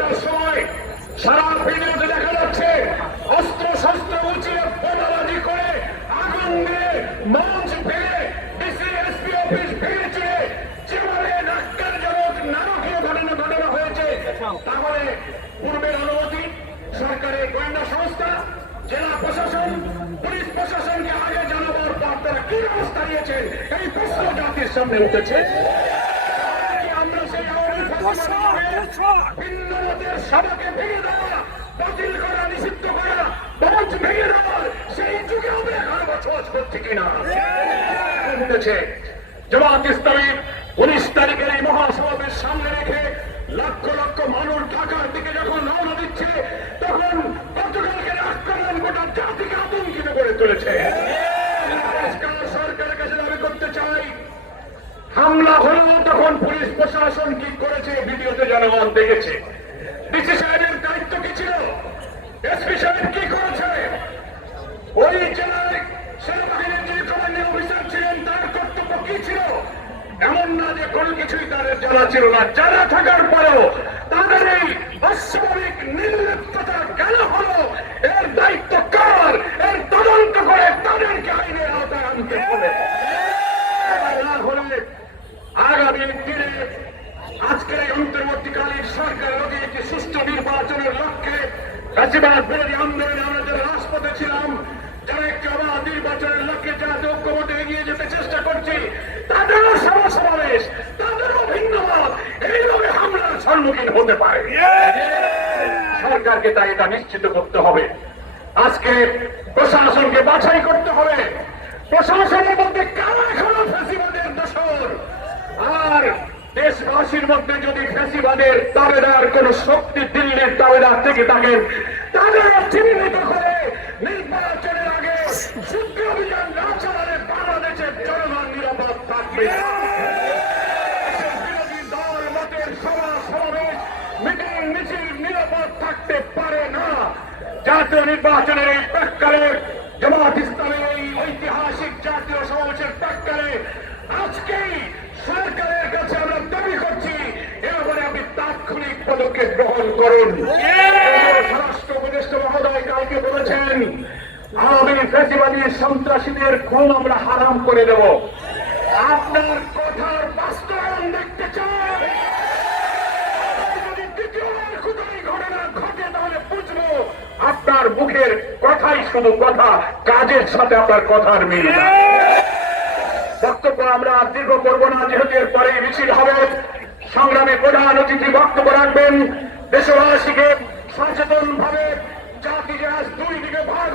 11টার সময় সারা ভিডিওতে দেখা যাচ্ছে অস্ত্র শস্ত্র উঁচিয়ে বোমাবাজি করে আগুন দিয়ে মঞ্চ ভেঙে ডিসি এসপি অফিস ভেঙে চুড়ে যেভাবে নাক্কারজনক নারকীয় ঘটনা হয়েছে, তাহলে পূর্বের অনুমতি সরকারের গোয়েন্দা সংস্থা, জেলা প্রশাসন, পুলিশ প্রশাসনকে আগে জানাবার পর তারা কি ব্যবস্থা নিয়েছেন, এই প্রশ্ন জাতির সামনে উঠেছে। আমরা সেই ভিন্ন মতের সভাকে ভেঙে দেওয়া, বাতিল করা, নিষিদ্ধ করা, মঞ্চ ভেঙে দেওয়ার সেই যুগে আমরা এখনো বসবাস করছি কিনা উঠেছে। জামাত ইসলামী 19 তারিখের এই মহাসমাবেশ সামনে রেখে লক্ষ লক্ষ মানুষ ঢাকার দিকে যখন রওনা দিচ্ছে, তখন গতকালকে আক্রমণ গোটা জাতিকে আতঙ্কিত করে তুলেছে। সরকারের কাছে দাবি করতে চাই, হামলা হলো তখন পুলিশ প্রশাসন কি করেছে ভিডিওতে জনগণ দেখেছে। ডিসি সাহেবের দায়িত্ব কি ছিল? এসপি সাহেব কি করেছে? ওই জেলায় সেনাবাহিনীর যিনি কমান্ডিং অফিসার ছিলেন তার কর্তব্য কি ছিল? এমন না যে কোনো কিছুই তাদের জানা ছিল না, জানা থাকার পরেও তাদের এই অস্বাভাবিক নির্লিপ্ততা কেন হলো, এর দায়িত্ব কার? এর তদন্ত করে তাদেরকে আইনের আওতায় আনতে হবে। না হলে আগামী দিনে আজকের এই অন্তর্বর্তীকালীন সরকারের অধীনে একটি সুষ্ঠু নির্বাচনের লক্ষ্যে ফ্যাসিবাদ বিরোধী আন্দোলনে আমরা যারা রাজপথে ছিলাম, যারা একটি অবাধ নির্বাচনের লক্ষ্যে যারা ঐক্যমতে এগিয়ে যেতে চেষ্টা করছি, তাদেরও সমাবেশ, তাদেরও ভিন্ন মত এইভাবে হামলার সম্মুখীন হতে পারে। সরকারকে তাই এটা নিশ্চিত করতে হবে। আজকে প্রশাসনকে বাছাই করতে হবে, প্রশাসনের মধ্যে কারা এখনো ফ্যাসিবাদের দোসর, আর দেশবাসীর মধ্যে যদি ফ্যাসিবাদের দাবেদার কোন শক্তি দিল্লির দাবেদার থেকে থাকেন, তাদেরও চিহ্নিত করে নির্বাচনের আগে যুদ্ধ অভিযান না চালালে বাংলাদেশের জনগণ নিরাপদ থাকবে। বিরোধী দল মতের সভা সমাবেশ মিটিং মিছিল নিরাপদ থাকতে পারে না। জাতীয় নির্বাচনের এই প্রেক্ষাপটে জামাত ইসলামের এই ঐতিহাসিক জাতীয় সমাবেশের প্রেক্ষাপটে আজকেই সরকারের কাছে আমরা দাবি করছি, এবারে আপনি তাৎক্ষণিক পদক্ষেপ গ্রহণ করুন। স্বরাষ্ট্র উপদেষ্টা মহোদয় কালকে বলেছেন, আওয়ামী ফ্যাসিবাদী সন্ত্রাসীদের খুন আমরা হারাম করে দেব। আপনার কথার বাস্তবায়ন দেখতে চাই। যদি দ্বিতীয়বার খুদাই ঘটনা ঘটে তাহলে বুঝবো আপনার মুখের কথাই শুধু কথা, কাজের সাথে আপনার কথার মিল না। বক্তব্য আমরা দীর্ঘ করবো না, যেহেতু এর পরে মিছিল হবে। সংগ্রামে প্রধান অতিথি বক্তব্য রাখবেন। দেশবাসীকে সচেতন ভাবে জাতি যে আজ দুই দিকে ভাগ